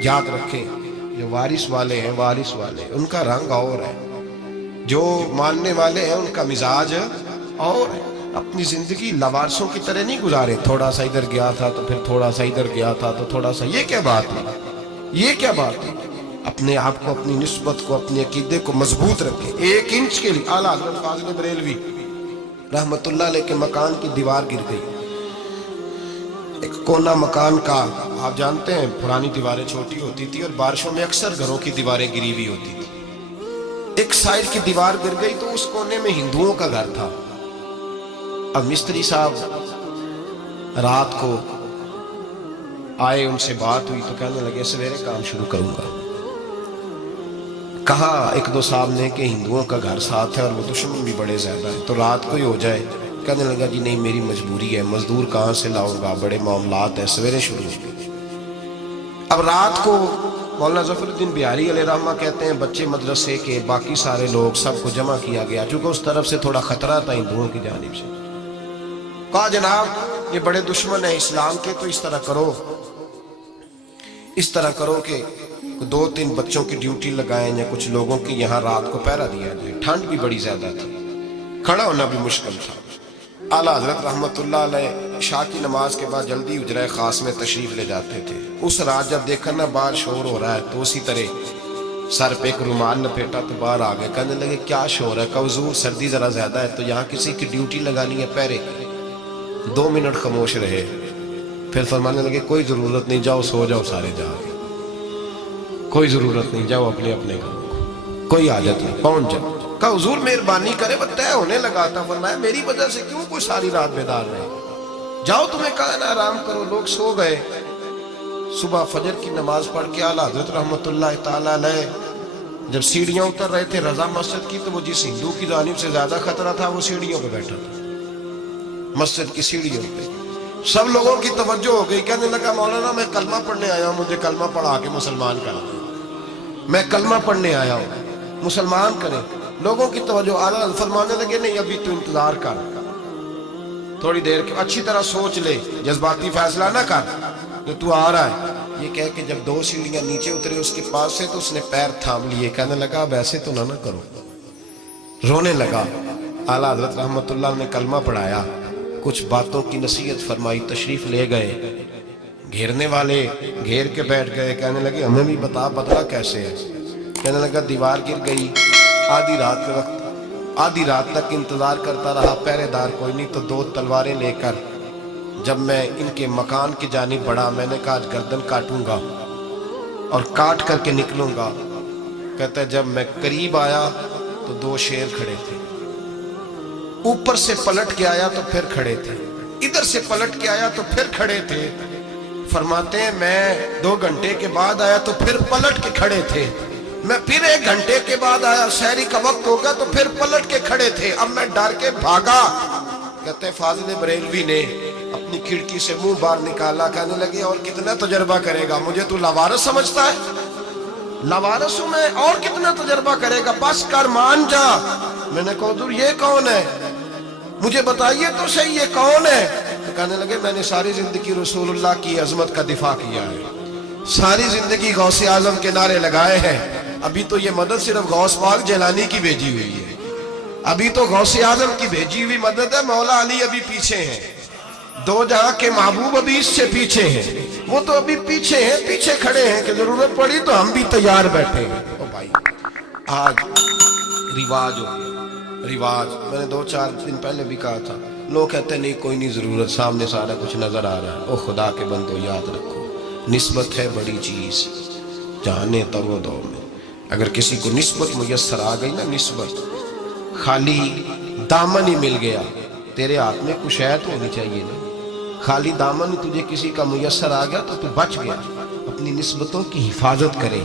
یاد رکھیں جو وارث والے ہیں ان کا رنگ اور ہے، جو ماننے والے ہیں ان کا مزاج اور ہے۔ اپنی زندگی لوارثوں کی طرح نہیں گزارے، تھوڑا سا ادھر گیا تھا تو پھر تھوڑا سا ادھر گیا تھا تو تھوڑا سا، یہ کیا بات ہے؟ یہ کیا بات ہے؟ اپنے آپ کو، اپنی نسبت کو، اپنے عقیدے کو مضبوط رکھیں۔ 1 انچ کے لیے اعلیٰ حضرت فاضل بریلوی رحمت اللہ علیہ کے مکان کی دیوار گر گئی، ایک کونا مکان کا، آپ جانتے ہیں پرانی دیواریں چھوٹی ہوتی تھی اور بارشوں میں اکثر گھروں کی دیواریں گری ہوئی ہوتی تھی۔ ایک سائڈ کی دیوار گر گئی تو اس کونے میں ہندوؤں کا گھر تھا۔ اب مستری صاحب رات کو آئے، ان سے بات ہوئی تو کہنے لگے سویرے کام شروع کروں گا۔ کہا 1-2 صاحب نے کہ ہندوؤں کا گھر ساتھ ہے اور وہ دشمن بھی بڑے زیادہ ہیں، تو رات کو ہی ہو جائے۔ کہنے لگا جی نہیں، میری مجبوری ہے، مزدور کہاں سے لاؤں گا، بڑے معاملات ہیں، سویرے شروع ہو۔ اب رات کو مولانا ظفر الدین بہاری علیہ رحمہ کہتے ہیں بچے مدرسے کے، باقی سارے لوگ، سب کو جمع کیا گیا، چونکہ اس طرف سے تھوڑا خطرہ تھا ہندوؤں کی جانب سے۔ کہا جناب یہ بڑے دشمن ہیں اسلام کے، تو اس طرح کرو کہ 2-3 بچوں کی ڈیوٹی لگائیں یا کچھ لوگوں کی یہاں رات کو پہرا دیا جائے۔ ٹھنڈ بھی بڑی زیادہ تھی، کھڑا ہونا بھی مشکل تھا۔ اعلیٰ حضرت رحمت اللہ علیہ عشاء کی نماز کے بعد جلدی حجرہ خاص میں تشریف لے جاتے تھے۔ اس رات جب دیکھا نا باہر شور ہو رہا ہے تو اسی طرح سر پہ ایک رومال لپیٹا تو باہر آ گئے۔ کہنے لگے کیا شور ہے؟ کہ حضور سردی ذرا زیادہ ہے تو یہاں کسی کی ڈیوٹی لگانی ہے پہرے کی۔ 2 منٹ خاموش رہے، پھر فرمانے لگے کوئی ضرورت نہیں، جاؤ سو جاؤ سارے جا کے، کوئی ضرورت نہیں، جاؤ اپنے گھروں کو، کوئی حاجت نہیں، پہنچ جاؤ۔ کہا حضور مہربانی کرے، وہ طے ہونے لگا تھا، فرمایا میری وجہ سے کیوں کوئی ساری رات بیدار رہے؟ جاؤ تمہیں کہا نا آرام کرو۔ لوگ سو گئے۔ صبح فجر کی نماز پڑھ کے اعلیٰ حضرت رحمت اللہ تعالیٰ علیہ جب سیڑھیاں اتر رہے تھے رضا مسجد کی، تو وہ جس ہندو کی جانب سے زیادہ خطرہ تھا وہ سیڑھیوں پہ بیٹھا تھا، مسجد کی سیڑھیوں پہ۔ سب لوگوں کی توجہ ہو گئی، کہنے لگا مولانا میں کلمہ پڑھنے آیا ہوں، مجھے کلمہ پڑھا کے مسلمان کر دیں، میں کلمہ پڑھنے آیا ہوں، مسلمان کریں۔ لوگوں کی توجہ، اعلیٰ فرمانے لگے نہیں ابھی تو انتظار کر، تھوڑی دیر کے، اچھی طرح سوچ لے، جذباتی فیصلہ نہ کر کہ تو آ رہا ہے۔ یہ کہہ کے جب 2 سیڑھیاں نیچے اترے اس کے پاس سے تو اس نے پیر تھام لیے، کہنے لگا اب ایسے تو نہ کرو، رونے لگا۔ اعلیٰ حضرت رحمت اللہ نے کلمہ پڑھایا، کچھ باتوں کی نصیحت فرمائی، تشریف لے گئے۔ گھیرنے والے گھیر کے بیٹھ گئے، کہنے لگے ہمیں بھی بتا بدلا کیسے ہے؟ کہنے لگا دیوار گر گئی، آدھی رات تک انتظار کرتا رہا، پہرے دار کوئی نہیں، تو 2 تلواریں لے کر جب میں ان کے مکان کی جانب بڑھا، میں نے کہا آج گردن کاٹوں گا اور کاٹ کر کے نکلوں گا۔ کہتا ہے جب میں قریب آیا تو 2 شیر کھڑے تھے، اوپر سے پلٹ کے آیا تو پھر کھڑے تھے، ادھر سے پلٹ کے آیا تو پھر کھڑے تھے۔ فرماتے ہیں میں 2 گھنٹے کے بعد آیا تو پھر پلٹ کے کھڑے تھے، میں پھر 1 گھنٹے کے بعد آیا، سحری کا وقت ہوگا تو پھر پلٹ کے کھڑے تھے، اب میں ڈر کے بھاگا۔ کہتے ہیں فاضل بریلوی نے اپنی کھڑکی سے منہ باہر نکالا، کہنے لگے اور کتنا تجربہ کرے گا؟ مجھے تو لاوارث سمجھتا ہے؟ لاوارث ہوں میں، اور کتنا تجربہ کرے گا؟ بس کر، مان جا۔ میں نے کہا حضور یہ کون ہے؟ مجھے بتائیے تو صحیح یہ کون ہے؟ تو کہنے لگے میں نے ساری زندگی رسول اللہ کی عظمت کا دفاع کیا ہے، ساری زندگی غوث اعظم کے نعرے لگائے ہیں، ابھی تو یہ مدد صرف غوث پاک جیلانی کی بھیجی ہوئی ہے، ابھی تو غوث اعظم کی بھیجی ہوئی مدد ہے، مولا علی ابھی پیچھے ہیں، 2 جہاں کے محبوب ابھی اس سے پیچھے ہیں، وہ تو ابھی پیچھے ہیں، پیچھے کھڑے ہیں کہ ضرورت پڑی تو ہم بھی تیار بیٹھے ہیں۔ او بھائی آج رواج ہو گیا، رواج، میں نے 2-4 دن پہلے بھی کہا تھا، لوگ کہتے ہیں نہیں کوئی نہیں ضرورت، سامنے سارا کچھ نظر آ رہا ہے۔ او خدا کے بندو یاد رکھو، نسبت ہے بڑی چیز، جانے تو وہ دو میں، اگر کسی کو نسبت میسر آ گئی نا، نسبت، خالی دامن ہی مل گیا، تیرے ہاتھ میں کچھ ہے تو ہونی چاہیے نا، خالی دامن تجھے کسی کا میسر آ گیا تو تو بچ گیا۔ اپنی نسبتوں کی حفاظت کرے۔